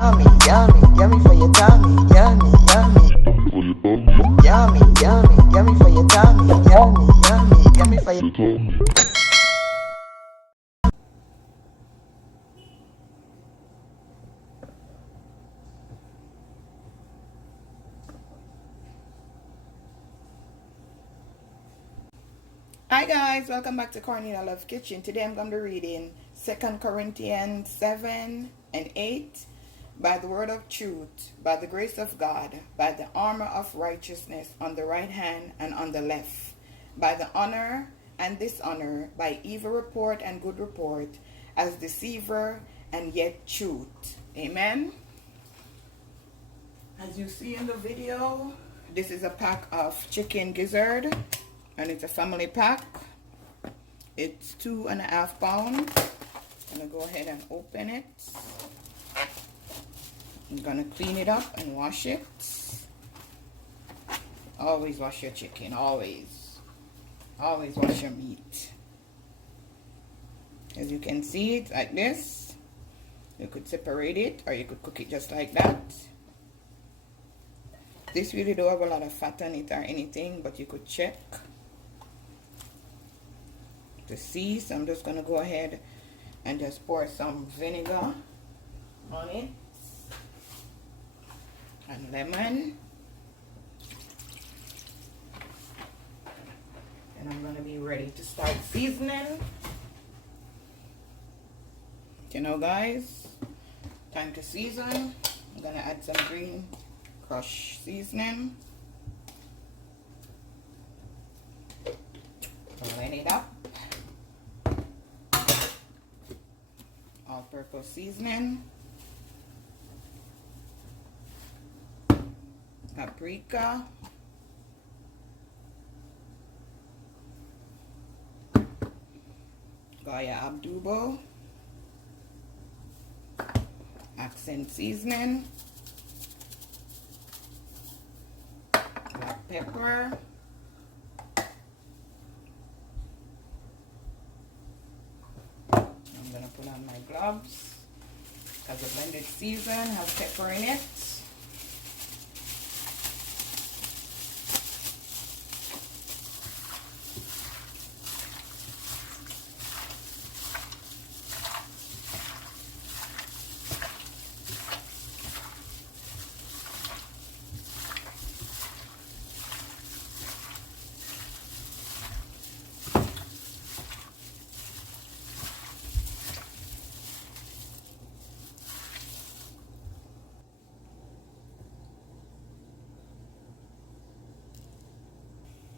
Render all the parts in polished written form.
Yummy, yummy, yummy for your tummy. Yummy, yummy. Yummy, yummy, yummy for your tummy. Yummy, yummy, yummy for your tummy. Hi guys, welcome back to Cornelialove Kitchen. Today I'm going to be reading 2 Corinthians 7 and 8. By the word of truth, by the grace of God, by the armor of righteousness on the right hand and on the left, by the honor and dishonor, by evil report and good report, as deceiver and yet truth. Amen. As you see in the video, this is a pack of chicken gizzard. And it's a family pack. It's 2.5 pounds. I'm gonna go ahead and open it. I'm gonna clean it up and wash it. Always wash your chicken, always. Always wash your meat. As you can see, it's like this. You could separate it or you could cook it just like that. This really don't have a lot of fat on it or anything, but you could check to see. So I'm just gonna go ahead and just pour some vinegar on it and lemon, and I'm gonna be ready to start seasoning. You know guys, time to season. I'm gonna add some green crush seasoning, blend it up. All-purpose seasoning, paprika, Goya Abdubo, accent seasoning, black pepper, I'm gonna put on my gloves because the blended season has pepper in it.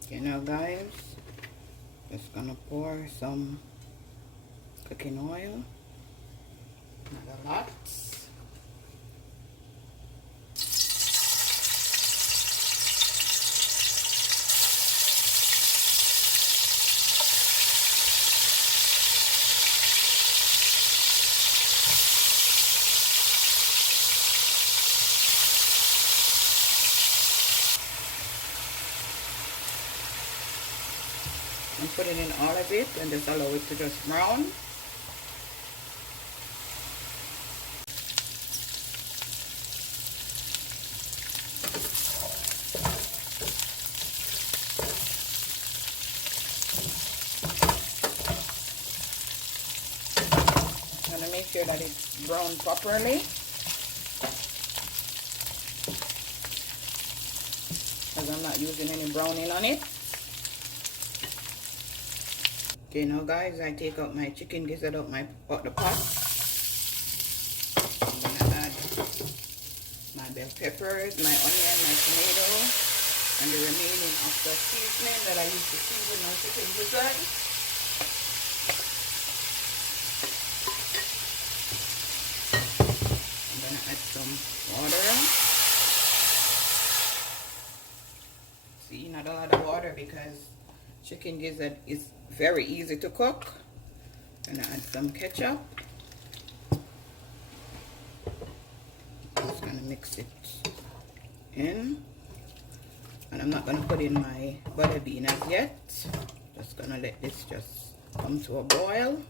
You know guys, just gonna pour some cooking oil, not a lot. And put it in all of it and just allow it to just brown. I'm gonna make sure that it's browned properly, because I'm not using any browning on it. Okay, now guys, I take out my chicken gizzard out the pot. I'm gonna add my bell peppers, my onion, my tomato, and the remaining of the seasoning that I used to season my chicken gizzard. I'm gonna add some water. See, not a lot of water because chicken gizzard is very easy to cook. And add some ketchup. Just gonna mix it in, and I'm not gonna put in my butter bean as yet. Just gonna let this just come to a boil.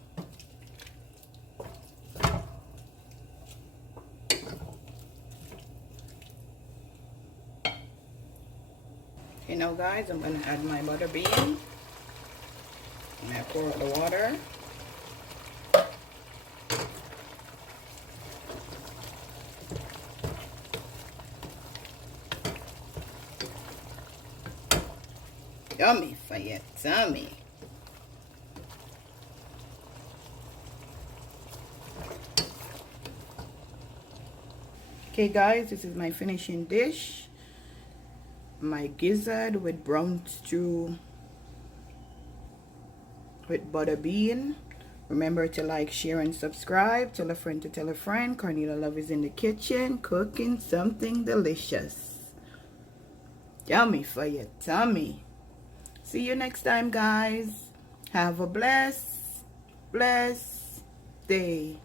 now, guys, I'm going to add my butter bean. I'm going to pour out the water. Yummy for your tummy. Okay, guys, this is my finishing dish. My gizzard with brown stew with butter bean. Remember to like, share, and subscribe. Tell a friend to tell a friend. Cornelialove is in the kitchen cooking something delicious. Yummy for your tummy. See you next time, guys. Have a blessed day.